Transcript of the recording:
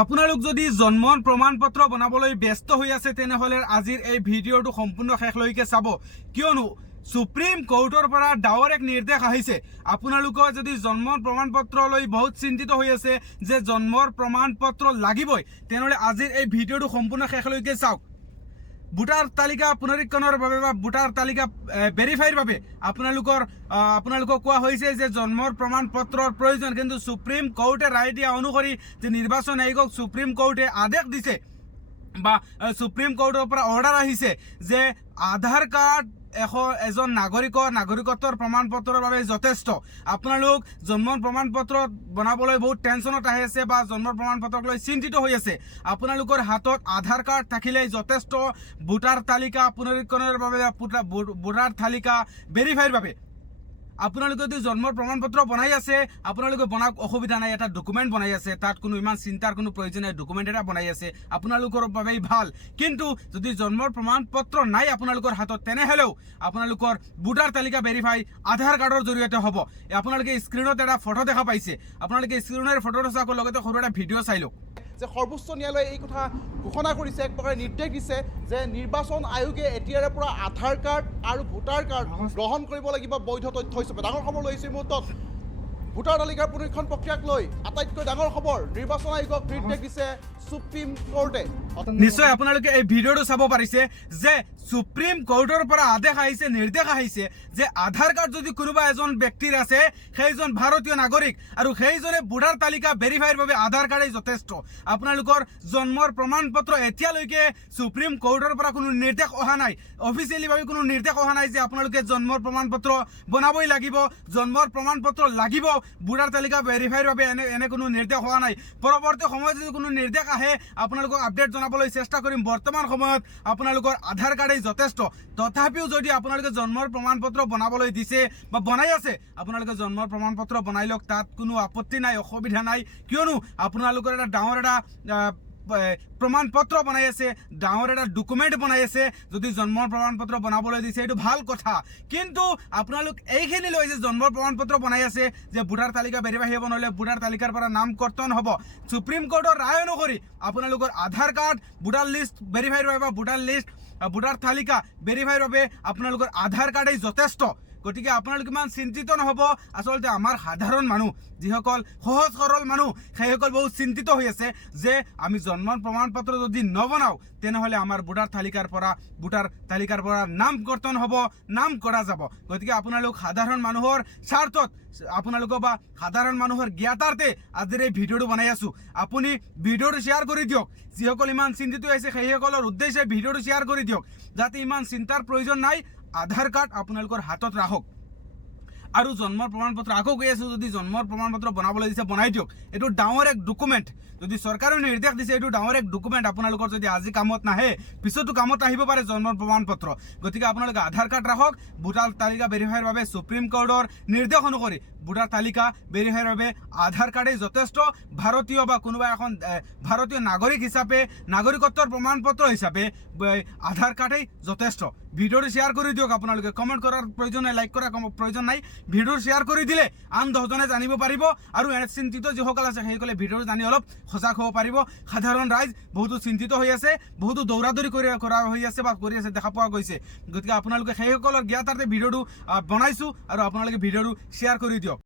আপোনালোক যদি জন্মৰ প্ৰমাণপত্ৰ বনাবলৈ ব্যস্ত হৈ আছে তেনেহলে আজিৰ এই ভিডিঅ'টো সম্পূৰ্ণ শেষলৈকে চাব, কিয়নো সুপ্ৰিম কোৰ্টৰ পৰা ডাঙৰ এক নিৰ্দেশ আহিছে। আপোনালোকৰ যদি জন্মৰ প্ৰমাণপত্ৰ লৈ বহুত চিন্তিত হৈ আছে যে জন্মৰ প্ৰমাণপত্ৰ লাগিবই, তেনেহলে আজিৰ এই ভিডিঅ'টো সম্পূৰ্ণ শেষলৈকে চাওক। ভোটাৰ তালিকা পুনৰীক্ষণৰ বাবে বা ভোটাৰ তালিকা ভেৰিফাইৰ বাবে আপোনালোকক কোৱা হৈছে যে জন্মৰ প্ৰমাণপত্ৰৰ প্ৰয়োজন, কিন্তু সুপ্ৰিম কোৰ্টে ৰায় দিয়া অনুসৰি যে নিৰ্বাচন আয়োগক সুপ্ৰিম কোৰ্টে আদেশ দিছে বা সুপ্ৰিম কোৰ্টৰ পৰা অৰ্ডাৰ আহিছে যে আধাৰ কাৰ্ড এজন নাগৰিকত্বৰ প্ৰমাণপত্ৰৰ বাবে যথেষ্ট। আপোনালোক জন্মৰ প্ৰমাণপত্ৰ বনাবলৈ বহুত টেনশ্যনত আহি আছে বা জন্মৰ প্ৰমাণপত্ৰক লৈ চিন্তিত হৈ আছে। আপোনালোকৰ হাতত আধাৰ কাৰ্ড থাকিলেই যথেষ্ট ভোটাৰ তালিকা পুনৰীক্ষণৰ বাবে ভোটাৰ তালিকা ভেৰিফাইৰ বাবে। আপোনালোকে যদি জন্মৰ প্ৰমাণপত্ৰ বনাই আছে, আপোনালোকে বনাওক, অসুবিধা নাই। এটা ডকুমেণ্ট বনাই আছে, তাত কোনো ইমান চিন্তাৰ কোনো প্ৰয়োজন নাই। ডকুমেণ্ট এটা বনাই আছে, আপোনালোকৰ বাবেই ভাল। কিন্তু যদি জন্মৰ প্ৰমাণপত্ৰ নাই আপোনালোকৰ হাতত, তেনেহ'লেও আপোনালোকৰ ভোটাৰ তালিকা ভেৰিফাই আধাৰ কাৰ্ডৰ জৰিয়তে হ'ব। আপোনালোকে স্ক্ৰীণত এটা ফটো দেখা পাইছে, আপোনালোকে স্ক্ৰীণৰ ফটোটো চাওক, লগতে সৰু এটা ভিডিঅ' চাই লওক। যে সৰ্বোচ্চ ন্যায়ালয়ে এই কথা ঘোষণা কৰিছে, এক প্ৰকাৰে নিৰ্দেশ দিছে যে নিৰ্বাচন আয়োগে এতিয়াৰে পৰা আধাৰ কাৰ্ড আৰু ভোটাৰ কাৰ্ড গ্ৰহণ কৰিব লাগিব বৈধ তথ্য হিচাপে। ডাঙৰ খবৰ লৈছে এই মুহূৰ্তত ভোটাৰ তালিকাৰ পুনৰীক্ষণ প্ৰক্ৰিয়াক লৈ আটাইতকৈ ডাঙৰ খবৰ, নিৰ্বাচন আয়োগক নিৰ্দেশ দিছে সুপ্ৰিম কোৰ্টে। নিশ্চয় আপোনালোকে এই ভিডিঅ'টো চাব পাৰিছে যে সুপ্ৰিম কোৰ্টৰ পৰা আদেশ আহিছে, নিৰ্দেশ আহিছে যে আধাৰ কাৰ্ড যদি কোনোবা এজন ব্যক্তিৰ আছে, সেইজন ভাৰতীয় নাগৰিক আৰু সেইজনে ভোটাৰ তালিকা ভেৰিফাইৰ বাবে আধাৰ কাৰ্ডেই যথেষ্ট। আপোনালোকৰ জন্মৰ প্ৰমাণপত্ৰ এতিয়ালৈকে সুপ্ৰিম কোৰ্টৰ পৰা কোনো নিৰ্দেশ অহা নাই, অফিচিয়েলিভাৱে কোনো নিৰ্দেশ অহা নাই যে আপোনালোকে জন্মৰ প্ৰমাণপত্ৰ বনাবই লাগিব, জন্মৰ প্ৰমাণপত্ৰ লাগিব ভোটাৰ তালিকা ভেৰিফাইৰ বাবে। এনে কোনো নিৰ্দেশ হোৱা নাই। পৰৱৰ্তী সময়ত যদি কোনো নিৰ্দেশ আহে আপোনালোকক আপডেট জনাবলৈ চেষ্টা কৰিম। বৰ্তমান সময়ত আপোনালোকৰ আধাৰ কাৰ্ডেই যথেষ্ট। তথাপিও যদি আপোনালোকে জন্মৰ প্ৰমাণপত্ৰ বনাবলৈ দিছে বা বনাই আছে, আপোনালোকে জন্মৰ প্ৰমাণপত্ৰ বনাই লওক, তাত কোনো আপত্তি নাই, অসুবিধা নাই। কিয়নো আপোনালোকৰ এটা ডাঙৰ এটা প্ৰমাণপত্ৰ বনাই আছে, ডাঙৰ এটা ডকুমেণ্ট বনাই আছে। যদি জন্মৰ প্ৰমাণপত্ৰ বনাবলৈ দিছে এইটো ভাল কথা, কিন্তু আপোনালোক এইখিনি লৈ যে জন্মৰ প্ৰমাণপত্ৰ বনাই আছে যে ভোটাৰ তালিকা ভেৰিফাই হ'ব, নহ'লে ভোটাৰ তালিকাৰ পৰা নাম কৰ্তন হ'ব। সুপ্ৰিম কোৰ্টৰ ৰায় অনুসৰি আপোনালোকৰ আধাৰ কাৰ্ড ভোটাৰ লিষ্ট ভেৰিফাইৰ বাবে বা ভোটাৰ তালিকা ভেৰিফাইৰ বাবে আপোনালোকৰ আধাৰ কাৰ্ডেই যথেষ্ট। গতিকে আপোনালোক ইমান চিন্তিত নহ'ব। আচলতে আমাৰ সাধাৰণ মানুহ, যিসকল সহজ সৰল মানুহ, সেইসকল বহুত চিন্তিত হৈ আছে যে আমি জন্মৰ প্ৰমাণপত্ৰ যদি নবনাওঁ তেনেহ'লে আমাৰ ভোটাৰ তালিকাৰ পৰা নাম কৰ্তন হ'ব, নাম কৰা যাব। গতিকে আপোনালোক সাধাৰণ মানুহৰ স্বাৰ্থত, আপোনালোকৰ বা সাধাৰণ মানুহৰ জ্ঞাতাৰ্থে আজিৰ এই ভিডিঅ'টো বনাই আছোঁ। আপুনি ভিডিঅ'টো শ্বেয়াৰ কৰি দিয়ক। যিসকল ইমান চিন্তিত হৈছে সেইসকলৰ উদ্দেশ্যে ভিডিঅ'টো শ্বেয়াৰ কৰি দিয়ক, যাতে ইমান চিন্তাৰ প্ৰয়োজন নাই। আধাৰ কাৰ্ড আপোনালোকৰ হাতত ৰাখক আৰু জন্মৰ প্ৰমাণপত্ৰ আকৌ কৈ আছোঁ, যদি জন্মৰ প্ৰমাণপত্ৰ বনাবলৈ দিছে বনাই দিয়ক। এইটো ডাঙৰ এক ডকুমেণ্ট, যদি চৰকাৰে নিৰ্দেশ দিছে এইটো ডাঙৰ এক ডকুমেণ্ট। আপোনালোকৰ যদি আজি কামত নাহে পিছতো কামত আহিব পাৰে জন্মৰ প্ৰমাণপত্ৰ। গতিকে আপোনালোকে আধাৰ কাৰ্ড ৰাখক। ভোটাৰ তালিকা ভেৰিফাইৰ বাবে সুপ্ৰিম কোৰ্টৰ নিৰ্দেশ অনুসৰি ভোটাৰ তালিকা ভেৰিফাইৰ বাবে আধাৰ কাৰ্ডেই যথেষ্ট। ভাৰতীয় বা কোনোবা এখন ভাৰতীয় নাগৰিক হিচাপে, নাগৰিকত্বৰ প্ৰমাণপত্ৰ হিচাপে আধাৰ কাৰ্ডেই যথেষ্ট। ভিডিঅ'টো শ্বেয়াৰ কৰি দিয়ক। আপোনালোকে কমেণ্ট কৰাৰ প্ৰয়োজন নাই, লাইক কৰাৰ প্ৰয়োজন নাই। ভিডিঅ'টো শ্বেয়াৰ কৰি দিলে আন 10জনে জানিব পাৰিব আৰু এনে চিন্তিত যিসকল আছে সেইসকলে ভিডিঅ'টো জানি অলপ সজাগ হ'ব পাৰিব। সাধাৰণ ৰাইজ বহুতো চিন্তিত হৈ আছে, বহুতো দৌৰাদৌৰি কৰা হৈ আছে বা কৰি আছে দেখা পোৱা গৈছে। গতিকে আপোনালোকে সেইসকলৰ জ্ঞাতাৰ্থে ভিডিঅ'টো বনাইছোঁ আৰু আপোনালোকে ভিডিঅ'টো শ্বেয়াৰ কৰি দিয়ক।